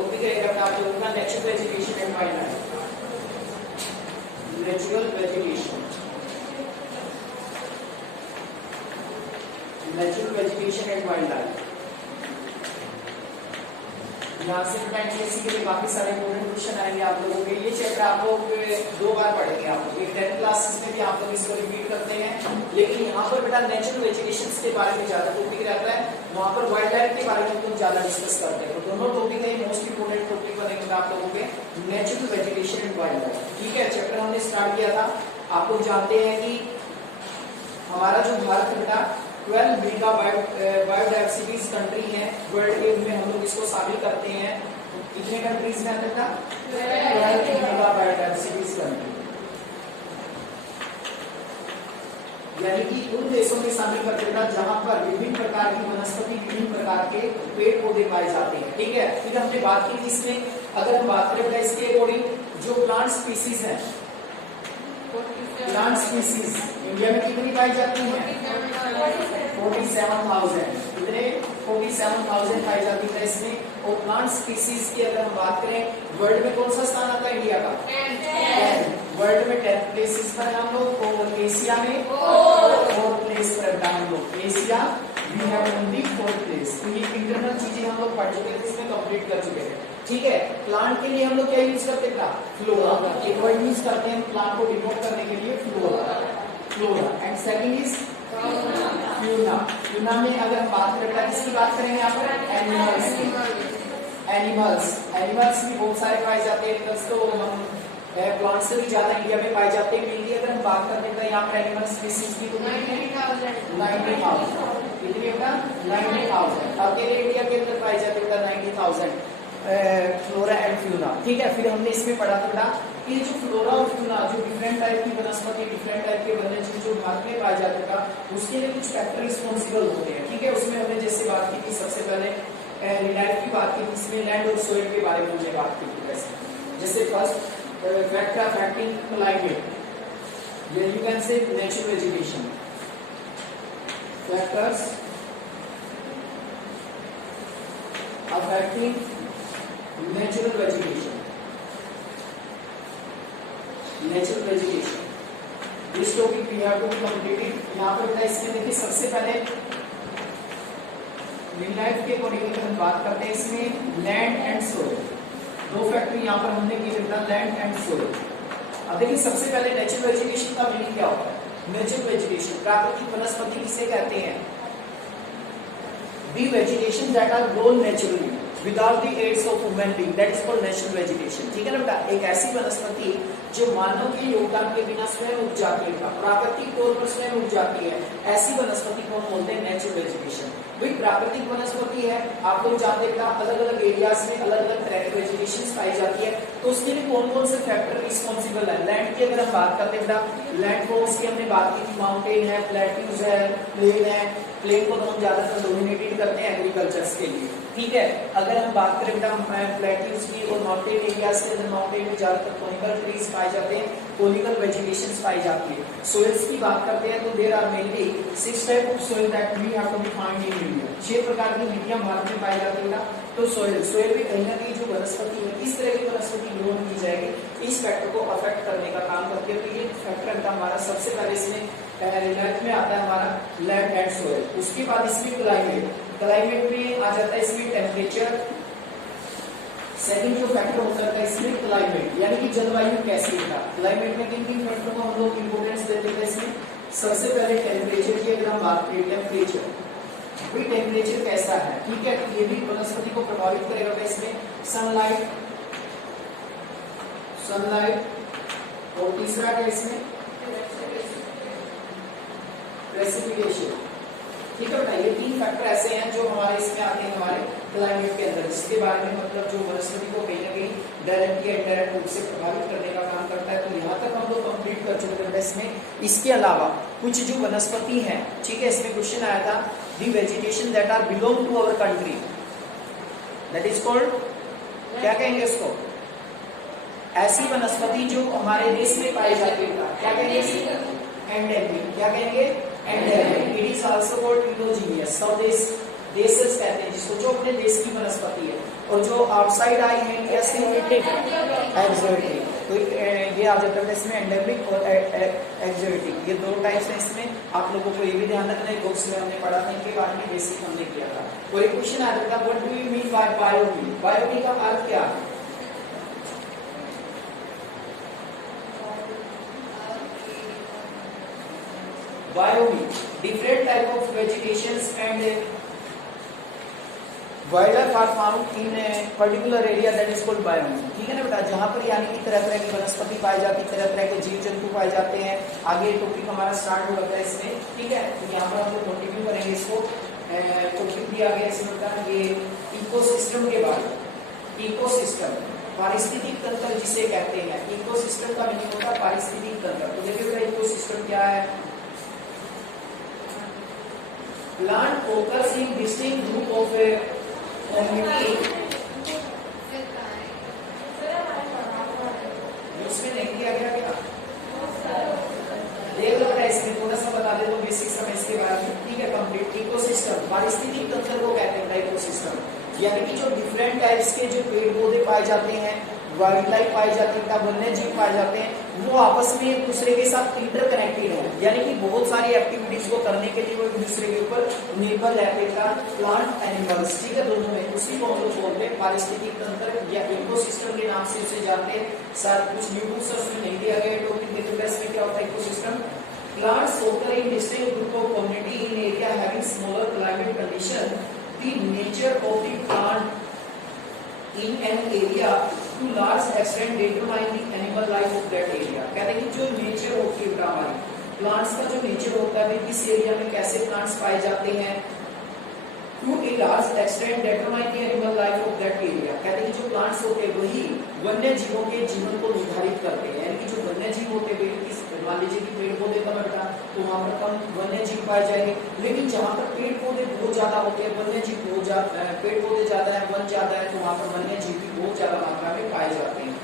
Topic रहेगा आप लोगों का natural vegetation and wild life. Natural vegetation, natural vegetation and wild life. यहाँ से एनसीएससी के लिए काफी सारे इंपोर्टेंट क्वेश्चन आएंगे आप लोगों के। ये चैप्टर आप लोग 2 बार पढ़ेंगे आप लोग, 10th क्लासेस में भी आप लोग इसको रिपीट करते हैं, लेकिन यहाँ पर बेटा नेचुरल वेजिटेशन के बारे में ज्यादा टॉपिक रहता है, वहाँ पर वाइल्ड लाइफ के बारे में हम लोग ज्यादा डिस्कस करते हैं। तो दोनों टॉपिक है मोस्ट इंपोर्टेंट टॉपिक बनेंगे आप लोगों के, natural vegetation and wild life. ठीक है, चैप्टर हमने स्टार्ट किया था। आप लोग जानते हैं कि हमारा जो भारत बेटा 12 मेगा बायोडाइवर्सिटीज कंट्री है वर्ल्ड के, में हम लोग इसको शामिल करते हैं। कितने कंट्रीज में आता था? 12 मेगा बायोडाइवर्सिटीज कंट्री, यानी कि उन देशों में शामिल करते था जहां पर विभिन्न प्रकार की वनस्पति, विभिन्न प्रकार के पेड़ पौधे पाए जाते हैं। ठीक है, फिर हमने बात की थी इसमें, अगर हम बात करें इसके अकॉर्डिंग जो प्लांट स्पीसीज है, प्लांट स्पीसीज इंडिया में कितनी पाई जाती है? 47,000। कितने? 47,000 पाई जाती है इसमें। और प्लांट स्पीसीज की अगर हम बात करें वर्ल्ड में कौन सा स्थान आता है इंडिया का? 10। वर्ल्ड में 10 प्लेसेस पर हम लोग, और एशिया में 4 प्लेस पर हम लोग। Asia we have only 4 place. तो ये इंटरनल चीजें हम लोग पढ़ चुके थे, इसमें कंप्लीट कर चुके थे। ठीक है, प्लांट के लिए हम लोग क्या यूज करते थे? फ्लोरा। एक वर्ड यूज करते हैं प्लांट को डिनोट करने के लिए, flora. Flora and second is fauna. Fauna में अगर हम बात करें, किसकी बात करेंगे यहाँ पर? एनिमल्स की। एनिमल्स भी बहुत सारे पाए जाते हैं, एनिमल्स तो हम प्लांट से भी ज्यादा इंडिया में पाए जाते हैं। मेनली अगर हम बात करते हैं यहाँ पर एनिमल स्पीसीज की, तो 90,000। कितनी होगा? 90,000। अकेले इंडिया के अंदर पाए जाते हैं 90,000 फ्लोरा एंड फ्यूना। ठीक है, फिर हमने इसमें पढ़ा था कि जो फ्लोरा और फ्यूना, जो डिफरेंट टाइप की वनस्पति, डिफरेंट टाइप के वन्यजीव जो भारत में पाया जाता था, उसके लिए कुछ फैक्टर रिस्पॉन्सिबल होते हैं। ठीक है, उसमें हमने जैसे बात की थी सबसे पहले लाइफ की बात की थी, इसमें लैंड और सोइल के बारे में हमने बात की थी। जैसे first factor affecting climate, you can say natural vegetation. Factors affecting natural vegetation, natural vegetation, this topic we have to be completed. यहाँ पर इसमें देखिए सबसे पहले लाइफ के अकॉर्डिंग अगर हम बात करते हैं, इसमें लैंड एंड सोइल, 2 फैक्टर यहाँ पर हमने किए थे, लैंड एंड सोइल। अब देखिए सबसे पहले नेचुरल वेजिटेशन का मीनिंग क्या होता है? नेचुरल वेजिटेशन, प्राकृतिक वनस्पति किसे कहते हैं? The vegetation that are grown naturally without the aids of human being, that is called natural vegetation। ठीक है ना बेटा, एक ऐसी वनस्पति जो मानव के योगदान के बिना स्वयं उग जाती है, प्राकृतिक तौर पर स्वयं उग जाती है, ऐसी वनस्पति को हम बोलते हैं नेचुरल वेजिटेशन। वही प्राकृतिक वनस्पति है, आप लोग जानते हैं अलग अलग एरियाज में अलग अलग तरह की वेजिटेशन पाई जाती है। तो उसके लिए कौन कौन से फैक्टर रिस्पॉन्सिबल है? लैंड की अगर हम बात करते हैं, लैंड फॉर्म्स की हमने बात की थी, माउंटेन है, प्लेट्यूज है, प्लेन है। प्लेन को तो हम ज्यादातर डोमिनेटेड करते हैं एग्रीकल्चर के लिए। ठीक है, अगर हम बात करें बेटा प्लेट्यूज की और माउंटेन एरियाज के अंदर, माउंटेन में ज्यादातर कोनिकल ट्रीज पाए जाते हैं, कोनिकल वेजिटेशन पाई जाती है। सोइल्स की बात करते हैं तो there are mainly 6 type of soil that we have to be find in India. 6 प्रकार की मिट्टियां भारत में पाई जाती है। तो सोइल भी कहीं ना कहीं जो वनस्पति है, किस तरह की वनस्पति ग्रो की जाएगी, इस फैक्टर को अफेक्ट करने का काम करती है। तो ये फैक्टर हमारा सबसे पहले इसमें लाइफ में आता है हमारा लैंड एंड सोइल। उसके बाद इसमें क्लाइमेट, क्लाइमेट में आ जाता है इसमें टेम्परेचर। सेकंड जो फैक्टर होता है इसमें क्लाइमेट, यानी कि जलवायु कैसी है। क्लाइमेट में किन किन फैक्टर को हम लोग इंपोर्टेंस देते हैं इसमें? सबसे पहले टेम्परेचर की अगर हम बात करें, टेम्परेचर, भाई टेम्परेचर कैसा है। ठीक है, ये भी वनस्पति को प्रभावित करेगा। इसमें सनलाइट, और तीसरा क्या इसमें? प्रेसिपिटेशन। ठीक है बेटा, ये 3 फैक्टर ऐसे हैं जो हमारे इसमें आते हैं हमारे क्लाइमेट के अंदर, जिसके बारे में मतलब जो वनस्पति को कहीं ना कहीं डायरेक्ट या इनडायरेक्ट रूप से प्रभावित करने का काम करता है। तो यहाँ तक हम लोग कंप्लीट कर चुके हैं इसमें। इसके अलावा कुछ जो वनस्पति है, ठीक है, इसमें क्वेश्चन आया था, the vegetation that are belong to our country, that is called, क्या कहेंगे उसको? ऐसी वनस्पति जो हमारे देश में पाई जाती है, क्या कहेंगे? एंडेमिक। क्या कहेंगे? Endemic. It is also called endogenous, स्वदेश, देशज कहते हैं जिसको, जो अपने देश की वनस्पति है। और जो आउटसाइड आई है क्या एक्सोटिक। तो ये आ जाता है इसमें एंडेमिक और एक्सोटिक, ये दो टाइप्स हैं इसमें। आप लोगों को ये भी ध्यान रखना है, बुक्स में हमने पढ़ा था, इनके बारे में बेसिक हमने किया था। और एक क्वेश्चन आ जाता है what do you mean by biome. Biome का अर्थ क्या है? Biome different type of vegetations and wildlife are found in particular area that is called biome. ठीक है ना बेटा, जहां पर यानी कि तरह तरह की वनस्पति पाई जाती है, तरह तरह के जीव जंतु पाए जाते हैं। आगे टॉपिक हमारा स्टार्ट हो जाता है इसमें। ठीक है, तो यहाँ पर हम लोग कंटिन्यू करेंगे इसको। टॉपिक दिया गया इसमें का ये इकोसिस्टम के बारे में। इकोसिस्टम पारिस्थितिक तंत्र जिसे कहते हैं। इकोसिस्टम का मीनिंग होता है पारिस्थितिक तंत्र। तो देखिए बेटा इकोसिस्टम क्या है? Plant occurs in distinct group of उसमें नहीं किया गया क्या? देख लो बेटा, इसमें थोड़ा सा बता दे तो बेसिक समझ के बारे में। ठीक है, कंप्लीट इकोसिस्टम पारिस्थितिक तंत्र को कहते हैं इकोसिस्टम, यानी कि जो डिफरेंट टाइप्स के जो पेड़ पौधे पाए जाते हैं, वाइल्ड लाइफ पाई जाती है, वन्य जीव पाए जाते हैं, वो आपस में एक दूसरे के साथ इंटरकनेक्टेड है, यानी कि बहुत सारी एक्टिविटीज को करने के लिए वो एक दूसरे के ऊपर निर्भर रहते हैं, प्लांट एनिमल्स। ठीक है, दोनों में उसी को हम लोग बोलते हैं पारिस्थितिक तंत्र या इकोसिस्टम के नाम से उसे जानते हैं। सर कुछ न्यू बुक्स उसमें नहीं दिया गया टॉपिक, देखो इसमें क्या होता है ecosystem. Plants occur in distinct group of community in area having smaller climate condition. The nature of the plant in an area to large extent determine the animal life of that area। कहते हैं कि जो nature होती है हमारी plants का जो nature होता है किस एरिया में कैसे प्लांट्स पाए जाते हैं, to a large extent determine the animal life of that area. कहते हैं कि जो प्लांट्स होते हैं वही वन्य जीवों के जीवन को निर्धारित करते हैं, यानी कि जो वन्य जीव होते हैं मान लीजिए कि पेड़ पौधे कम बेटा तो वहां पर कम वन्य जीव पाए जाएंगे, लेकिन जहां पर पेड़ पौधे बहुत ज्यादा होते हैं, वन्य जीव बहुत ज्यादा, पेड़ पौधे ज्यादा है, वन ज्यादा है, तो वहां पर वन्य जीव भी बहुत ज्यादा मात्रा में पाए जाते हैं।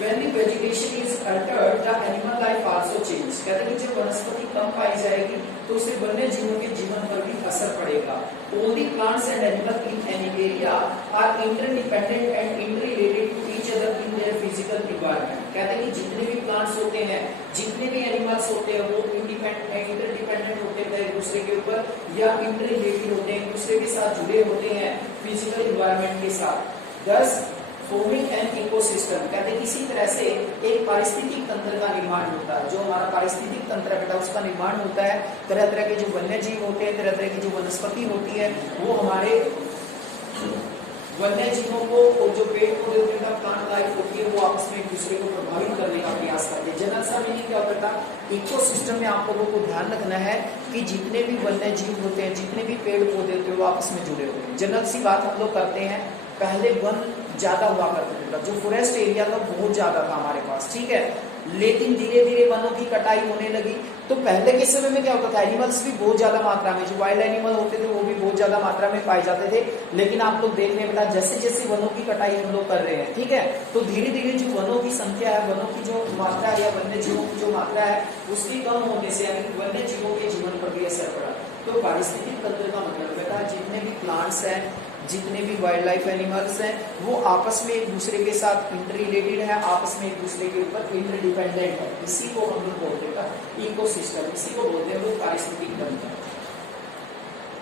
When the vegetation is altered, the animal life also changes। कहते हैं कि जब वनस्पति कम पाई जाएगी तो उससे वन्य जीवों के जीवन पर भी असर पड़ेगा। All the plants and animals in any area are interdependent and interrelated to each other in their physical environment। कहते हैं कि जितने भी प्लांट्स होते हैं, जितने भी एनिमल्स होते हैं, वो इंटरडिपेंडेंट होते हैं एक दूसरे के ऊपर, या इंटररिलेटेड होते हैं, एक दूसरे के साथ जुड़े होते हैं फिजिकल इन्वायरमेंट के साथ। Thus फॉर्मिंग एन इकोसिस्टम, कहते हैं इसी तरह से एक पारिस्थितिक तंत्र का निर्माण होता है। जो हमारा पारिस्थितिक तंत्र है उसका निर्माण होता है। तरह तरह के जो वन्य जीव होते हैं, तरह तरह की जो वनस्पति होती है, वो हमारे वन्य जीवों को, और जो पेड़ पौधे होते हैं, प्लांट लाइफ होती है, वो आपस में एक दूसरे को प्रभावित करने का प्रयास करते हैं। जनरल सा मीनिंग क्या होता है इकोसिस्टम में? आप लोगों को ध्यान रखना है कि जितने भी वन्य जीव होते हैं, जितने भी पेड़ पौधे होते हैं, वो आपस में जुड़े होते हैं। जनरल सी बात हम लोग करते हैं, पहले वन ज्यादा हुआ करता था, जो फॉरेस्ट एरिया था बहुत ज्यादा था हमारे पास। ठीक है, लेकिन धीरे धीरे वनों की कटाई होने लगी, तो पहले के समय में क्या होता था, एनिमल्स भी बहुत ज्यादा मात्रा में, जो वाइल्ड एनिमल होते थे वो भी बहुत ज्यादा मात्रा में पाए जाते थे। लेकिन आप लोग देख रहे हैं बेटा, जैसे जैसे वनों की कटाई हम लोग कर रहे हैं, ठीक है, तो धीरे धीरे जो वनों की संख्या है, वनों की जो मात्रा है, या वन्य जीवों की जो मात्रा है, उसकी कम होने से यानी वन्य जीवों के जीवन पर भी असर पड़ा। तो पारिस्थितिक तंत्र का मतलब बेटा जितने भी प्लांट्स हैं, जितने भी वाइल्ड लाइफ एनिमल्स हैं, वो आपस में एक दूसरे के साथ इंटररिलेटेड है, आपस में एक दूसरे के ऊपर इंटरडिपेंडेंट है। इसी को हम लोग बोलते हैं इकोसिस्टम, इसी को बोलते हैं पारिस्थितिक तंत्र।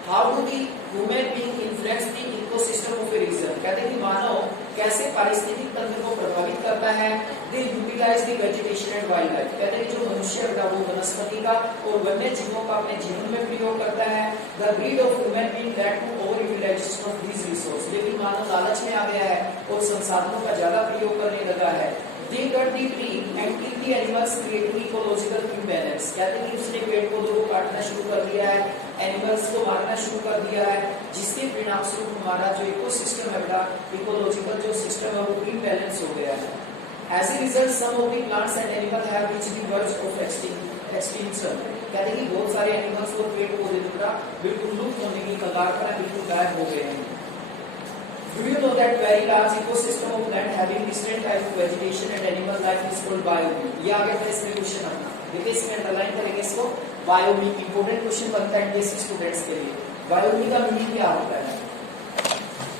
How do the human being influence the ecosystem of a region. कहते हैं कि मानव कैसे पारिस्थितिक तंत्र को प्रभावित करता है। They utilise the vegetation and wildlife. कहते हैं कि जो मनुष्य है वो वनस्पति का और वन्य जीवों का अपने जीवन में प्रयोग करता है। The greed of human being led to over utilization of these resource. लेकिन मानव लालच में आ गया है और संसाधनों का ज्यादा प्रयोग करने लगा है। They cut the tree and kill the animals, creating ecological imbalance। कहते हैं कि उसने पेड़ पौधों को काटना शुरू कर दिया है, एनिमल्स को मारना शुरू कर दिया है, जिसके परिणाम स्वरूप हमारा जो इकोसिस्टम है बेटा, इकोलॉजिकल जो सिस्टम है वो इम्बैलेंस हो गया है। As a result, some of the plants and animals have reached the verge of extinction। कहते हैं कि बहुत सारे एनिमल्स और पेड़ पौधे बेटा बिल्कुल लुप्त होने की कगार पर, बिल्कुल गायब हो गए हैं। Do you know that very large ecosystem of land having different type of vegetation and animal life is called biomy। ये आगे फिर इसमें क्वेश्चन अपना देखिए, इसमें अंडरलाइन करेंगे इसको। बायोमी इंपोर्टेंट क्वेश्चन बनता है बेसिक स्टूडेंट्स के लिए। बायोमी का मीनिंग क्या होता है?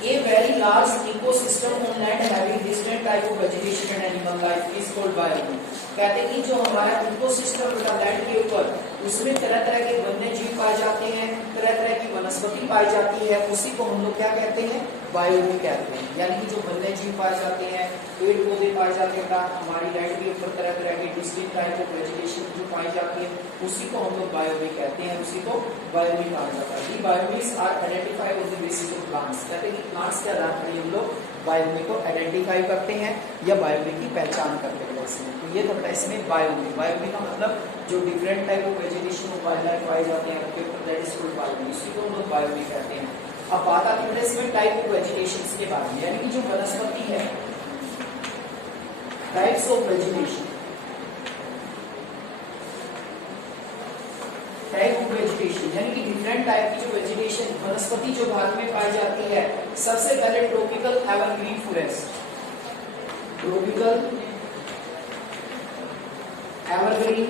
A very large ecosystem on land having different type of vegetation and animal life is called biome. कहते हैं कि जो हमारा इकोसिस्टम होता है लैंड के ऊपर, उसमें तरह तरह के वन्य जीव पाए जाते हैं, तरह तरह की वनस्पति पाई जाती है, उसी को हम लोग क्या कहते हैं, बायोमी कहते हैं। यानी कि जो वन्य जीव पाए जाते हैं, पेड़ पौधे पाए जाते हैं, हमारी लैंड के ऊपर तरह तरह की डिस्टिंक्ट टाइप ऑफ वेजिटेशन जो पाई जाती है, उसी को हम लोग बायोमी कहते हैं, उसी को बायोमी कहा जाता है। The biomes are identified on the basis of plants. कहते हैं कि प्लांट्स के आधार पर हम लोग बायोमी को आइडेंटिफाई करते हैं या बायोमी की पहचान करते हैं। तो ये तो बेटा इसमें बायोमी, बायोमी का मतलब जो डिफरेंट टाइप ऑफ वेजिटेशन और वाइल्ड लाइफ पाए जाते हैं उनके ऊपर दैट इज कॉल्ड बायोमी, इसी को हम लोग बायोमी कहते हैं। अब बात आती है इसमें टाइप ऑफ वेजिटेशन के बारे में, यानी कि जो वनस्पति है, types of vegetation, type of vegetation यानी कि डिफरेंट टाइप की जो वेजिटेशन वनस्पति जो भारत में पाई जाती है। सबसे पहले tropical evergreen forest, tropical evergreen,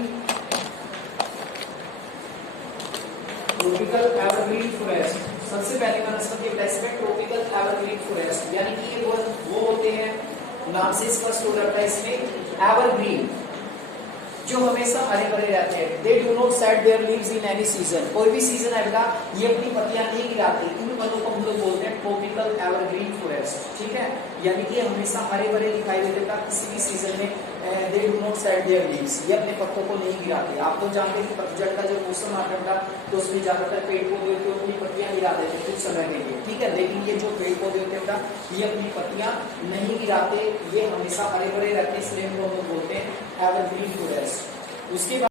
tropical evergreen forest सबसे पहली वनस्पति में ट्रॉपिकल एवरग्रीन फॉरेस्ट, यानी कि ये वो होते हैं, नाम से स्पष्ट हो जाता है इसमें एवरग्रीन, जो हमेशा हरे भरे रहते हैं। They do not set there leaves in any season, कोई भी सीजन है बेटा ये अपनी पत्तियां नहीं गिराते, इन वनों को हम लोग बोलते हैं ट्रॉपिकल एवरग्रीन फॉरेस्ट, ठीक है। यानी कि हमेशा हरे भरे दिखाई देते हैं, किसी भी सीजन में they do not set there leaves, ये अपने पत्तों को नहीं गिराते। आप लोग जानते हैं कि पतझड़ का जो मौसम आता था तो उसमें ज्यादातर पेड़ पौधे होते हैं अपनी पत्तियां गिरा देते हैं कुछ समय के लिए, ठीक है। लेकिन ये जो पेड़ पौधे होते हैं ये अपनी पत्तियां नहीं गिराते, ये हमेशा हरे भरे रहते हैं, इसलिए हम लोग बोलते हैं एवरग्रीन फॉरेस्ट। उसके बाद